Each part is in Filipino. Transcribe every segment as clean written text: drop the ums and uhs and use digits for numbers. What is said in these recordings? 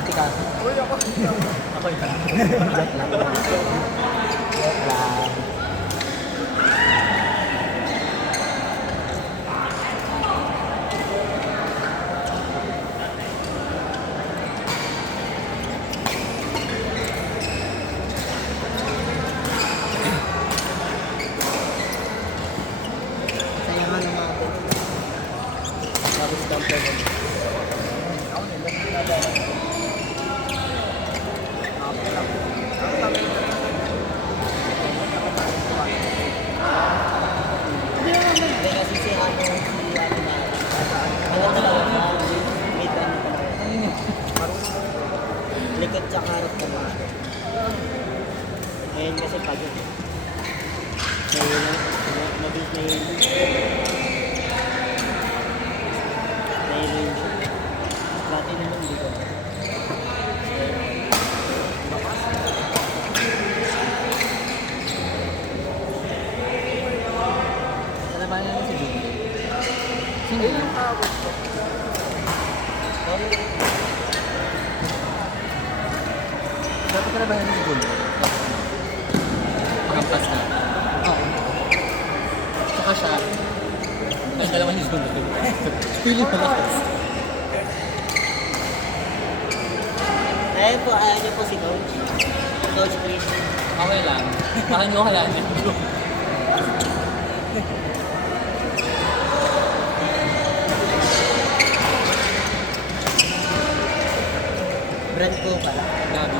Ate ka. Uy, ako. Ako yun. Joke lang. Joke lang. Saya nga naman ako. Tapos camper mo. Ako nila. Okay lang. Ako sabi ko. Hindi kasi si ano, si ano na. Alam ko lang na mid ano talaga. Likod sa harap na mga. Ngayon kasi pagod. Mabilis na yun. Nahihilo yun. Dati naman hindi ko. Talabahan natin si Jun. Sino yun? Dapat talabahan natin si Jun. Makampas na. Oo. Tsaka siya. Ay, dalawa ni Jun. Pili malakas. Ayun po, ayaw niyo po si Coach. Coach Chris. Okay lang. Baka nyo hayaan din bro. Brand ko pala. Gabi.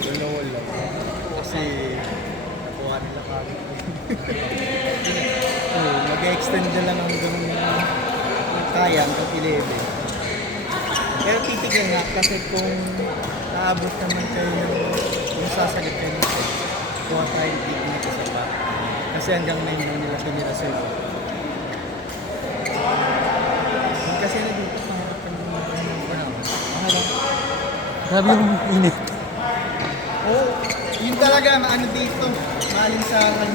Dalawa lang. Kasi nakuha nila kami. Mag-extend na lang hanggang kaya hanggang 11. Pero titigil nga kasi kung naabot naman kayo ng kung sasagot kayo ng kuha tayo titigil isa pa. Kasi hanggang 9 lang nila piniraserve. Kasi na dito pangarap ka ng mga Grabe yung init. Oo, yun talaga ano dito, malinsangan.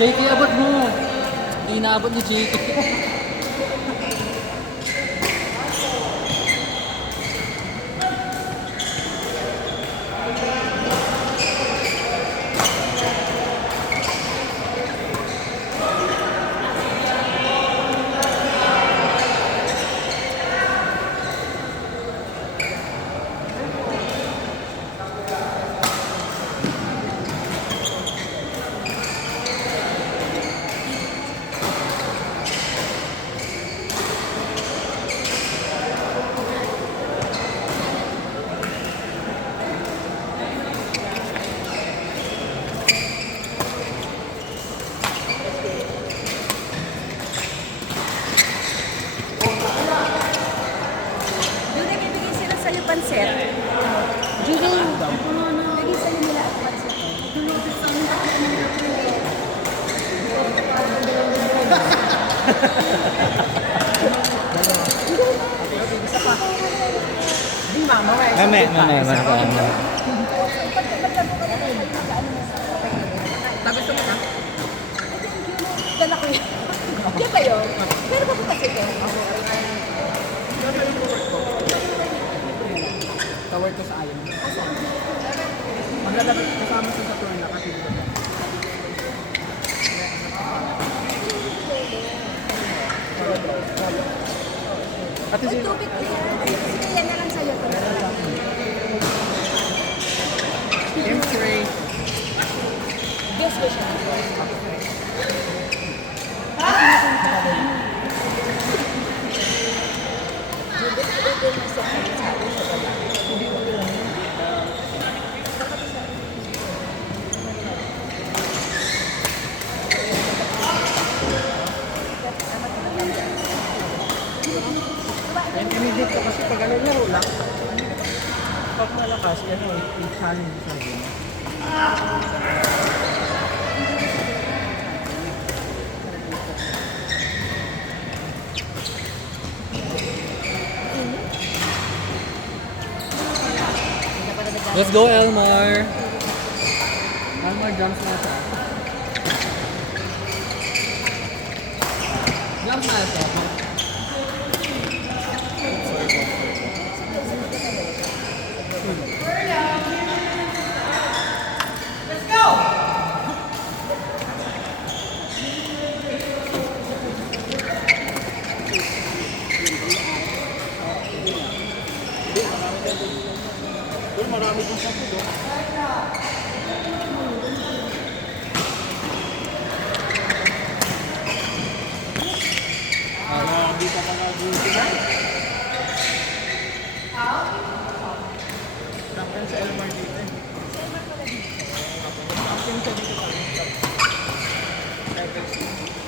JK, abot mo! Hindi inaabot ni JK. Yung nagbibigay sila sa'yo pansit. Judo. Bigay sa'yo nila ang pansit. Mamaya. Tapos mo na? Dala ko yun. Di ba yun? Pero ba po kasi ito? Tawag ko sa ayaw. Maglalabas kasama sa tour na kasi dito. Ate May sino? tubig ko yan. Sige, yan na lang sa'yo. M3. Guess ko siya. Intermediate ka kasi pag ano laro lang. Pag malakas, yan o, i-challenge sa akin. Let's go, Elmar! Almar jumps na siya. Jump na ito. Captain sa Elmar dito. Captain sa dito pa.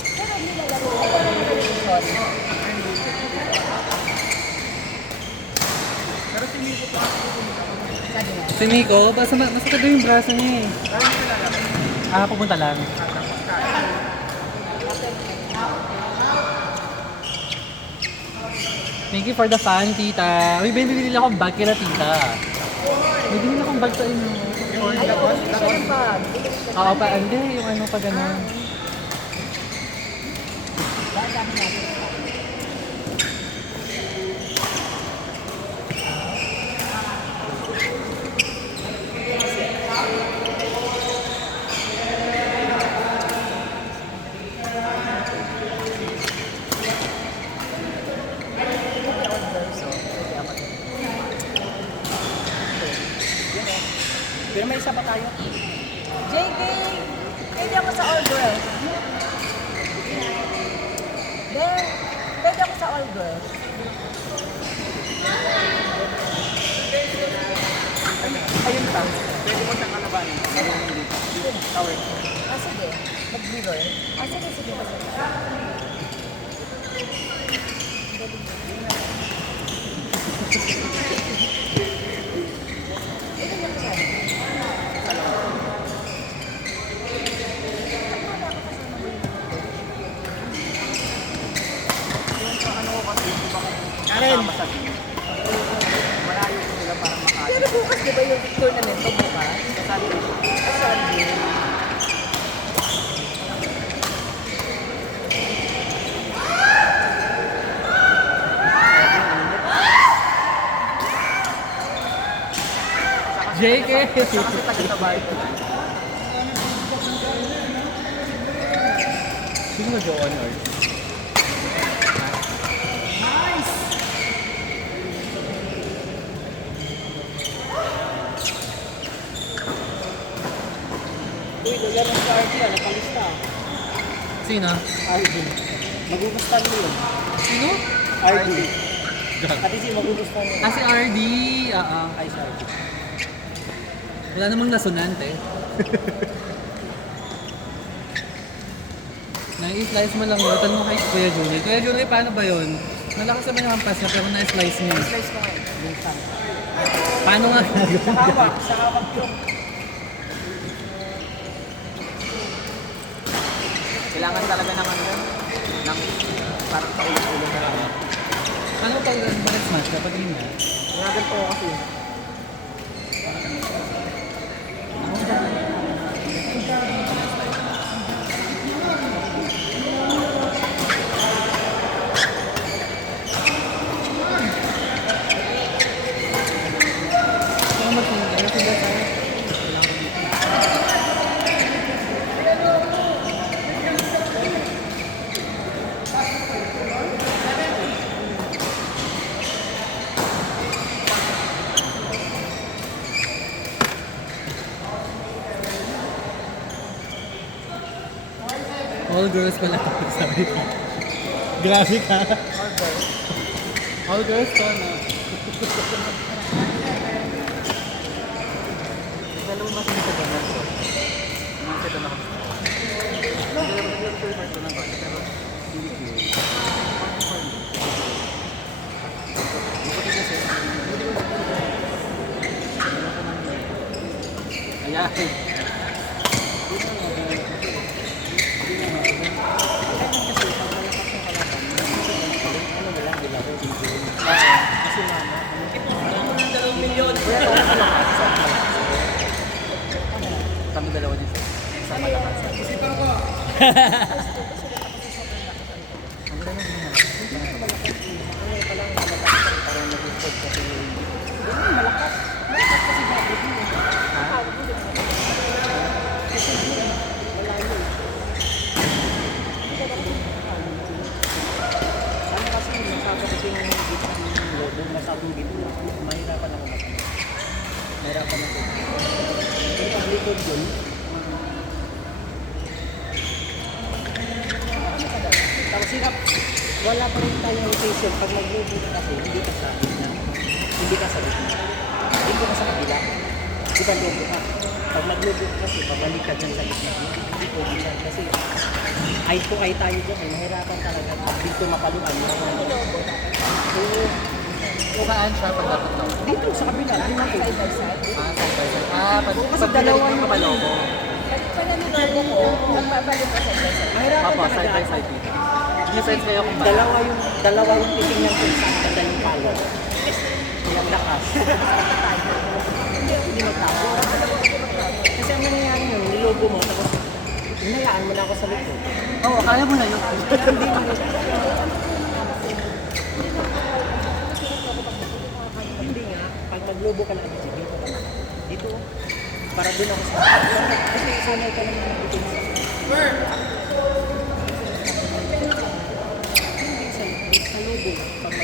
Pero nilalaro ko pa ng television. Pero si Nico pa ako. Sabi nga. Si Nico, masakit daw yung braso niya eh. Pupunta lang. Thank you for the fan, tita. Uy, binibili akong bag kila tita. May binili akong bag sa inyo. Ay, oo, hindi siya ng bag. Oo, hindi. Yung ano pa gano'n. Dami natin. Pero may isa pa tayo. JK, pwede ako sa all girls. Then, pwede ako sa all girls. Ayun pa. Pwede mo siyang kalabanin. Tower. Ah, sige. Mag-mirror. Ah, sige, sige. Karen! Malayo ko sila para makaya. Pero bukas, di ba yung tournament mo bukas? Sunday. JK! Siya kasi taga-tabay. Sino ba Joe Honor? Uy, doon lang sa RD, napalista. Sino? RD. Magugustan mo yun. Sino? RD. Ate si magugustan mo. Ah, si RD. Ay, sa RD. Wala namang nasonante. Na-slice mo lang yun. Tanong mo kay Kuya Julie. Kuya Julie, paano ba yun? Malakas naman yung hampas niya pero na-slice niya. Slice ko ngayon. Minsan. Paano nga? Sa hawak. Sa hawak yung. Kailangan talaga ng ano yun. Ng parang paulit-ulit na lang. Paano pag bakit smash? Dapat yun na. Ginagal po kasi. Saka magtinda. Magtinda tayo. All girls pala ito, sabi ko. Grabe ka. All girls to, no? Alam mo ba kung sa ganun ko? Nakita na ako. Ayan. Kami dalawa din sa malakas. Mahirapan ako. Mahirapan ako. Pero pag likod yun, tapos hirap, wala pa rin tayong rotation. Pag mag-logo kasi, hindi ka sa gitna. Hindi ka sa gitna. Dito ka sa kabila. Di ba logo ka? Pag mag-logo kasi, pabalik ka dyan sa gitna. Hindi po dyan. Kasi eye to eye tayo dyan. Mahirapan talaga. Pag dito mapaluan. Oo. Saan siya pag dapat daw? Dito sa kabila. Di ba side by side? Ah, side by side. Ah, Kasi dalawa yung kapalogo. Pag nanonood ko, magbabalik ka sa isa. Mahirapan Papa, talaga. side by side dito. Depends kayo kung ba. Dalawa yung titingnan kung saan ganda yung palo. Kaya lakas. Hindi magtago. Kasi ang nangyayari yun, nilogo mo, tapos hinayaan mo na ako sa likod. Oo, kaya mo na yun. Hindi mo Hindi nga, pag maglobo ka na dito ka na. Dito, para doon ako sa kasi sanay ka naman ng bitin sa Hindi sa logo, pag